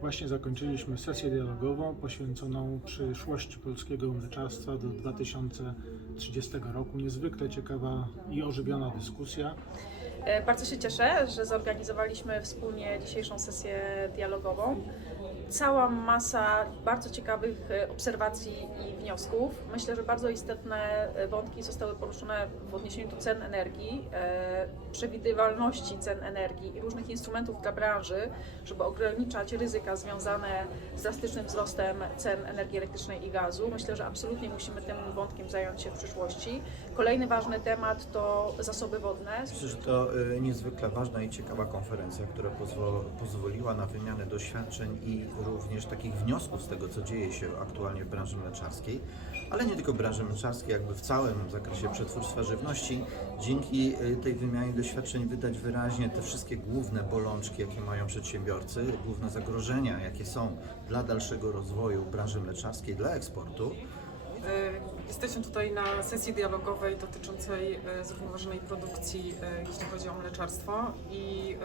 Właśnie zakończyliśmy sesję dialogową poświęconą przyszłości polskiego mleczarstwa do 2030 roku. Niezwykle ciekawa i ożywiona dyskusja. E, Bardzo się cieszę, że zorganizowaliśmy wspólnie dzisiejszą sesję dialogową. Cała masa bardzo ciekawych e, obserwacji i wniosków. Myślę, że bardzo istotne e, wątki zostały poruszone w odniesieniu do cen energii, e, przewidywalności cen energii i różnych instrumentów dla branży, żeby ograniczać ryzyka związane z drastycznym wzrostem cen energii elektrycznej i gazu. Myślę, że absolutnie musimy tym wątkiem zająć się w przyszłości. Kolejny ważny temat to zasoby wodne. Myślę, że to niezwykle ważna i ciekawa konferencja, która pozwo- pozwoliła na wymianę doświadczeń i również takich wniosków z tego, co dzieje się aktualnie w branży mleczarskiej, ale nie tylko branży mleczarskiej, jakby w całym zakresie przetwórstwa żywności. Dzięki y, tej wymianie doświadczeń wydać wyraźnie te wszystkie główne bolączki, jakie mają przedsiębiorcy, główne zagrożenia, jakie są dla dalszego rozwoju branży mleczarskiej, dla eksportu. E, Jesteśmy tutaj na sesji dialogowej dotyczącej e, zrównoważonej produkcji, e, jeśli chodzi o mleczarstwo i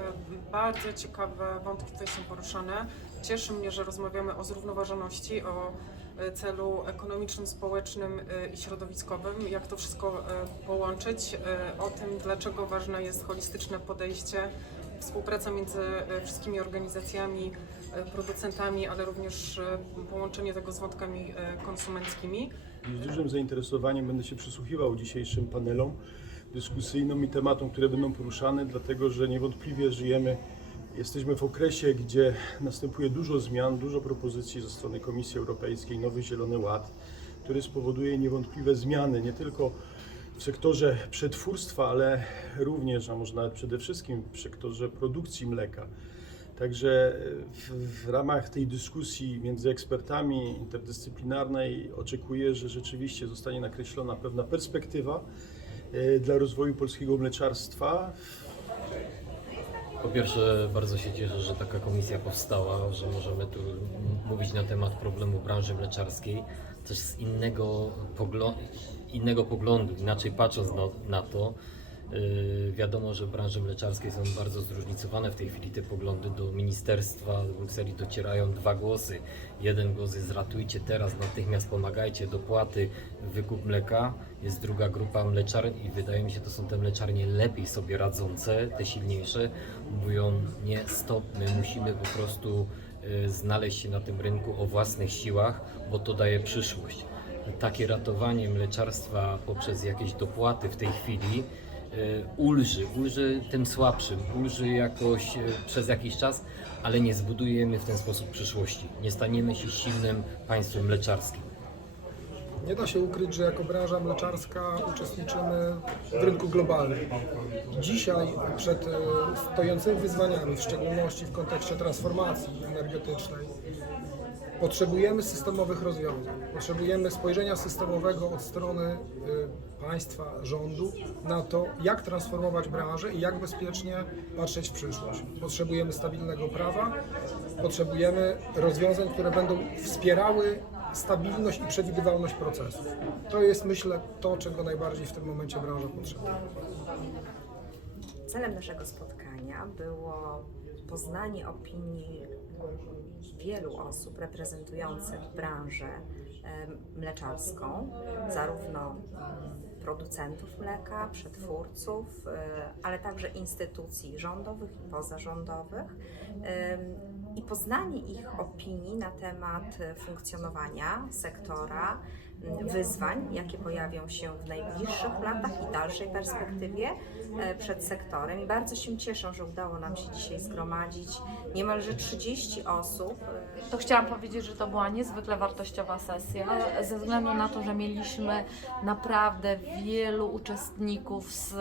bardzo ciekawe wątki tutaj są poruszane. Cieszy mnie, że rozmawiamy o zrównoważoności, o celu ekonomicznym, społecznym i środowiskowym, jak to wszystko połączyć, o tym, dlaczego ważne jest holistyczne podejście, współpraca między wszystkimi organizacjami, producentami, ale również e, połączenie tego z wątkami e, konsumenckimi. Z dużym zainteresowaniem będę się przysłuchiwał dzisiejszym panelom dyskusyjnym i tematom, które będą poruszane, dlatego że niewątpliwie żyjemy, jesteśmy w okresie, gdzie następuje dużo zmian, dużo propozycji ze strony Komisji Europejskiej, Nowy Zielony Ład, który spowoduje niewątpliwe zmiany nie tylko w sektorze przetwórstwa, ale również, a może nawet przede wszystkim w sektorze produkcji mleka. Także w, w ramach tej dyskusji między ekspertami interdyscyplinarnej oczekuję, że rzeczywiście zostanie nakreślona pewna perspektywa e, dla rozwoju polskiego mleczarstwa. Po pierwsze, bardzo się cieszę, że taka komisja powstała, że możemy tu mówić na temat problemu branży mleczarskiej, też z innego, poglo- innego poglądu, inaczej patrząc na, na to. Yy, wiadomo, że w branży mleczarskiej są bardzo zróżnicowane w tej chwili te poglądy. Do ministerstwa, do Brukseli docierają dwa głosy. Jeden głos jest ratujcie teraz, natychmiast pomagajcie, dopłaty, wykup mleka. Jest druga grupa mleczarni i wydaje mi się, to są te mleczarnie lepiej sobie radzące, te silniejsze. Mówią nie stop, my musimy po prostu y, znaleźć się na tym rynku o własnych siłach, bo to daje przyszłość. Takie ratowanie mleczarstwa poprzez jakieś dopłaty w tej chwili y, ulży, ulży tym słabszym, ulży jakoś y, przez jakiś czas, ale nie zbudujemy w ten sposób przyszłości. Nie staniemy się silnym państwem mleczarskim. Nie da się ukryć, że jako branża mleczarska uczestniczymy w rynku globalnym. Dzisiaj przed e, stojącymi wyzwaniami, w szczególności w kontekście transformacji energetycznej, potrzebujemy systemowych rozwiązań. Potrzebujemy spojrzenia systemowego od strony e, państwa, rządu na to, jak transformować branżę i jak bezpiecznie patrzeć w przyszłość. Potrzebujemy stabilnego prawa, potrzebujemy rozwiązań, które będą wspierały stabilność i przewidywalność procesów. To jest, myślę, to, czego najbardziej w tym momencie branża potrzebuje. Celem naszego spotkania było poznanie opinii wielu osób reprezentujących branżę mleczarską, zarówno producentów mleka, przetwórców, e, ale także instytucji rządowych i pozarządowych em, i poznanie ich opinii na temat funkcjonowania sektora, wyzwań, jakie pojawią się w najbliższych latach i dalszej perspektywie e, przed sektorem. I bardzo się cieszę, że udało nam się dzisiaj zgromadzić niemalże 30 osób. To chciałam powiedzieć, że to była niezwykle wartościowa sesja, ze względu na to, że mieliśmy naprawdę wielu uczestników z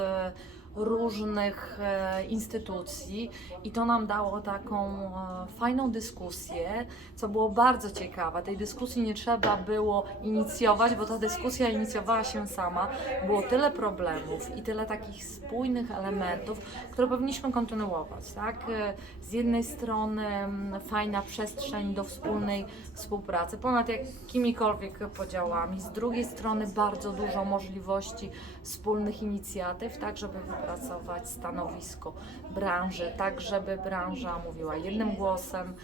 różnych e, instytucji i to nam dało taką e, fajną dyskusję, co było bardzo ciekawe. Tej dyskusji nie trzeba było inicjować, bo ta dyskusja inicjowała się sama. Było tyle problemów i tyle takich spójnych elementów, które powinniśmy kontynuować. Tak? E, Z jednej strony fajna przestrzeń do wspólnej współpracy, ponad jakimikolwiek podziałami, z drugiej strony bardzo dużo możliwości wspólnych inicjatyw, tak żeby wypracować stanowisko branży, tak żeby branża mówiła jednym głosem,